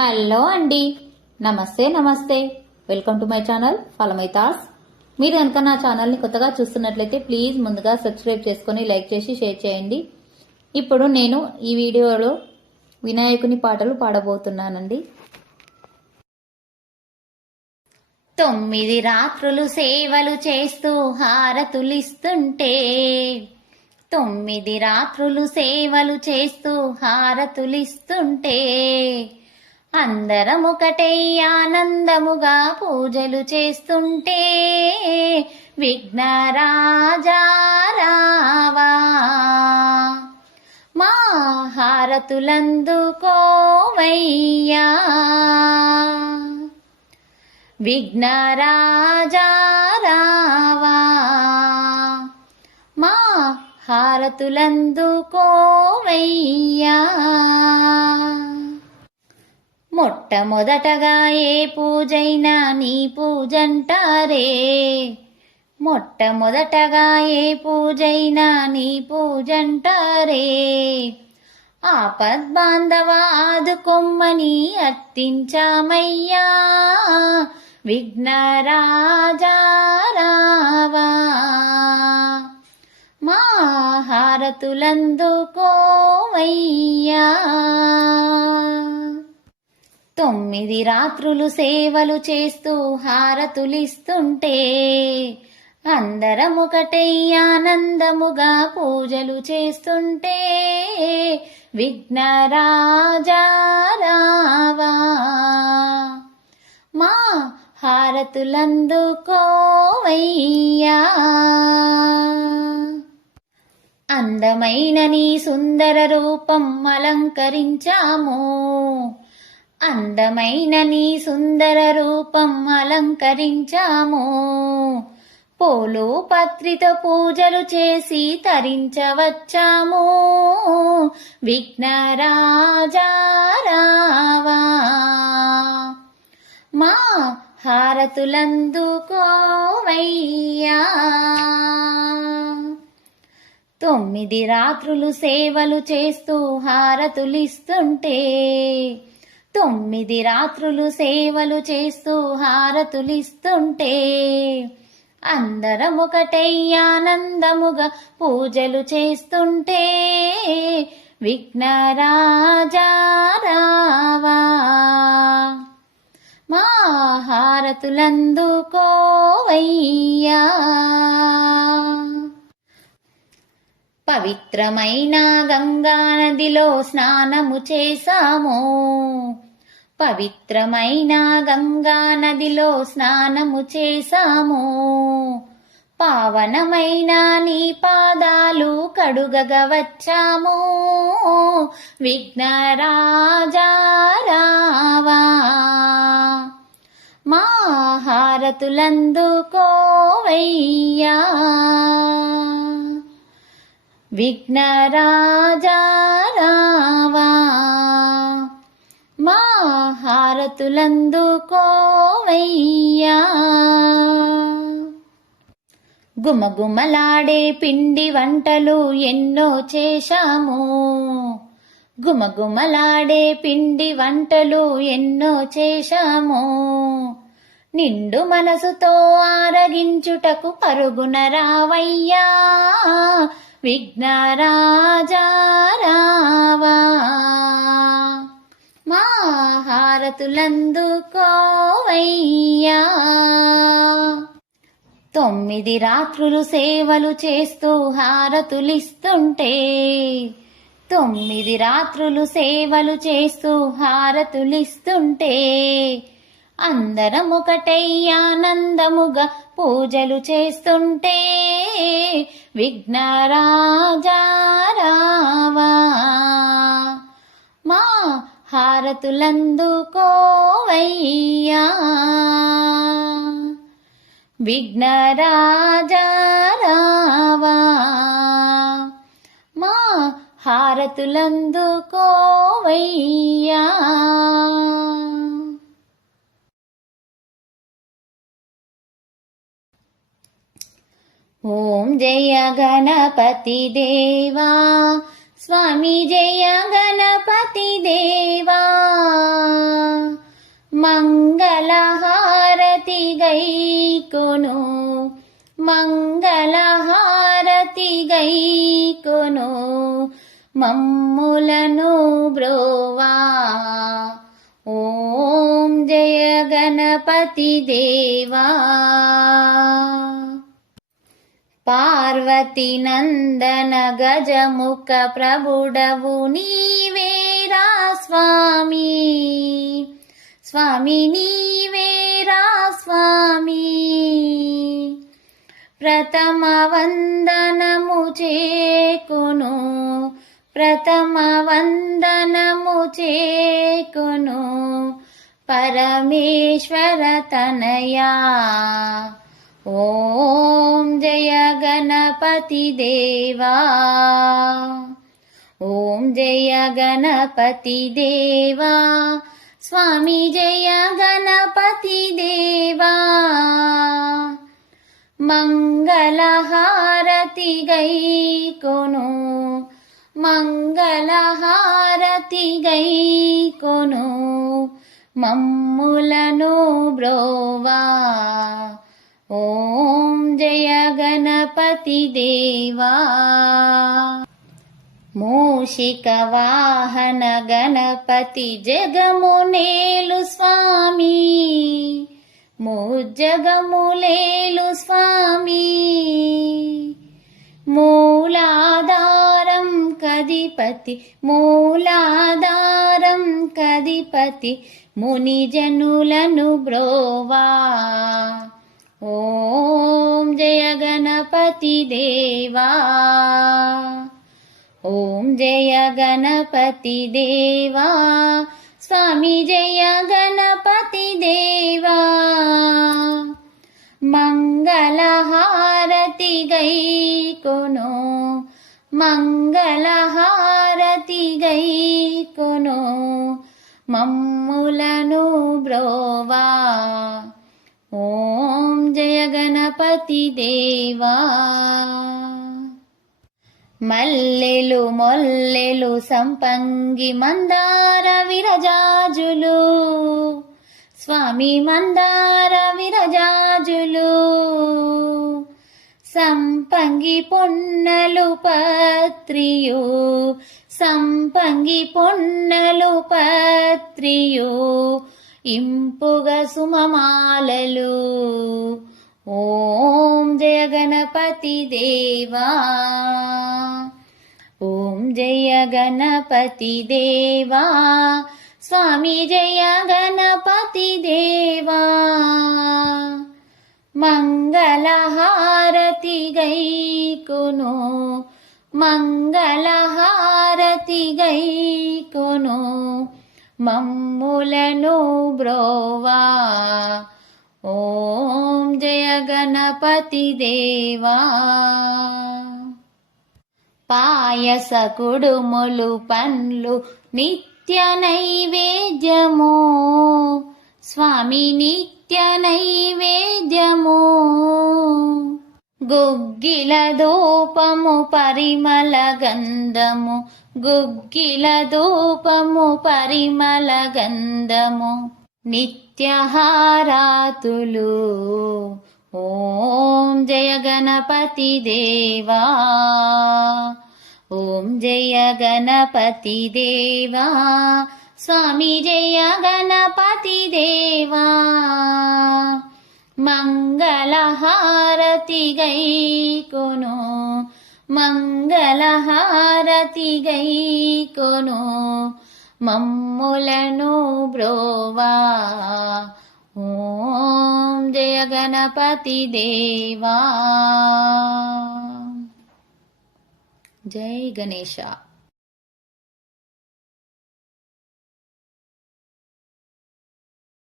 Hello అండి, నమస్తే. Welcome to my channel follow my thoughts. మీరు కనుక నా ఛానల్ని కొత్తగా చూస్తున్నట్లయితే ప్లీజ్ ముందుగా సబ్స్క్రైబ్ చేసుకొని లైక్ చేసి షేర్ చేయండి. ఇప్పుడు నేను ఈ వీడియోలో వినాయకుని పాటలు పాడబోతున్నానండి. 9 రాత్రులు సేవలు చేస్తూ హారతులిస్తుంటే 9 రాత్రులు సేవలు చేస్తూ హారతులిస్తుంటే అందరం ఒకటై ఆనందముగా పూజలు చేస్తుంటే విఘ్నరాజా రావా మా హారతులందుకోవయ్యా. విఘ్నరాజా రావా మా హారతులందుకోవయ్యా. మొట్టమొదటగా ఏ పూజైనా నీ పూజంటారే, మొట్టమొదటగా ఏ పూజైనా నీ పూజంటారే. ఆపద్బాంధవ ఆదుకొమ్మని అర్థించామయ్యా. విఘ్నరాజా రావా మా హారతులందుకోవయ్యా. 9 రాత్రులు సేవలు చేస్తూ హారతులిస్తుంటే అందరం ఒకటై ఆనందముగా పూజలు చేస్తుంటే విఘ్నరాజా రావా మా హారతులందుకోవయ్యా. అందమైన నీ సుందర రూపం అలంకరించాము, అందమైన నీ సుందర రూపం అలంకరించాము. పూలు పత్రితో పూజలు చేసి తరించవచ్చాము. విఘ్నరాజా రావా మా హారతులందుకోవయ్యా. 9 రాత్రులు సేవలు చేస్తూ హారతులిస్తుంటే 9 రాత్రులు సేవలు చేస్తూ హారతులిస్తుంటే అందరం ఒకటై ఆనందముగా పూజలు చేస్తుంటే విఘ్నరాజా రావా మా హారతులందుకోవయ్యా. పవిత్రమైన గంగా నదిలో స్నానము చేశాము, పవిత్రమైన గంగా నదిలో స్నానము చేశాము. పావనమైన నీ పాదాలు కడుగగా వచ్చాము. విఘ్నరాజా రావా మా హారతులందుకోవయ్యా. విఘ్నరాజా రావా మా హారతులందుకోవయ్యా. గుమగుమలాడే పిండి వంటలు ఎన్నో చేశాము, గుమగుమలాడే పిండి వంటలు ఎన్నో చేశాము. నిండు మనసుతో ఆరగించుటకు పరుగున రావయ్యా. విఘ్నరాజా రావా మా హారతులందుకోవయ్యా. 9 రాత్రులు సేవలు చేస్తూ హారతులిస్తుంటే 9 రాత్రులు సేవలు చేస్తూ హారతులిస్తుంటే అందరం ఒకటై ఆనందముగా పూజలు చేస్తుంటే విఘ్నరాజా రావా మా హారతులందుకోవయ్యా. విఘ్నరాజా రావా మా హారతులందుకోవయ్యా. ఓం జయ గణపతి దేవా స్వామి, జయ గణపతి దేవా. గైకొను మంగళహారతి గైకొను మమ్ములను బ్రోవా ఓం జయ గణపతి దేవా పార్వతి నందన గజముఖ ప్రభుడవు నీవేరా స్వామి స్వామి నీవేరా స్వామి ప్రథమ వందనము చేకొను ప్రథమ వందనము చేకొను పరమేశ్వర తనయా ఓం జయ గణపతి దేవా ఓం జయ గణపతి దేవా స్వామి జయ గణపతి దేవా మంగళహారతి గైకొను మంగళహారతి గైకొను మమ్ములను బ్రోవా ఓం జయ గణపతి దేవా మూషిక వాహన గణపతి జగమునేలు స్వామి ముజ్జగములేలు స్వామి మూలాధారం కధిపతి మూలాధారం కధిపతి మునిజనులను బ్రోవా ఓం జయ గణపతి దేవా ఓం జయ గణపతి దేవా స్వామి జయ గణపతి దేవా మంగళహారతి గైకొను మంగళహారతి గైకొను మమ్ములను బ్రోవా ఓం జయ గణపతి దేవా మల్లెలు మొల్లెలు సంపంగి మందార విరజాజులు స్వామి మందార విరజాజులు సంపంగి పొన్నలు పత్రియు సంపంగి పొన్నలు పత్రియు ఇంపుగా సుమమాలలు ఓం జయ గణపతి దేవా ఓం జయ గణపతి దేవా స్వామి జయ గణపతి దేవా మంగళహారతి గైకొను మంగళహారతి గైకొను మమ్ములను బ్రోవా ఓం జయ గణపతి దేవా పాయస కుడుములు పండ్లు నిత్య నైవేద్యము స్వామి నిత్య నైవేద్యము గుగ్గిల ధూపము పరిమళ గంధము గుగ్గిల ధూపము పరిమళ గంధము నిత్యహారాతులు ఓం జయ గణపతి దేవా ఓం జయ గణపతి దేవా స్వామి జయ గణపతి దేవా మంగళహారతి గైకొను మంగళహారతి గైకొను మమ్ములను బ్రోవా ఓం జయ గణపతి దేవా జై గణేశ.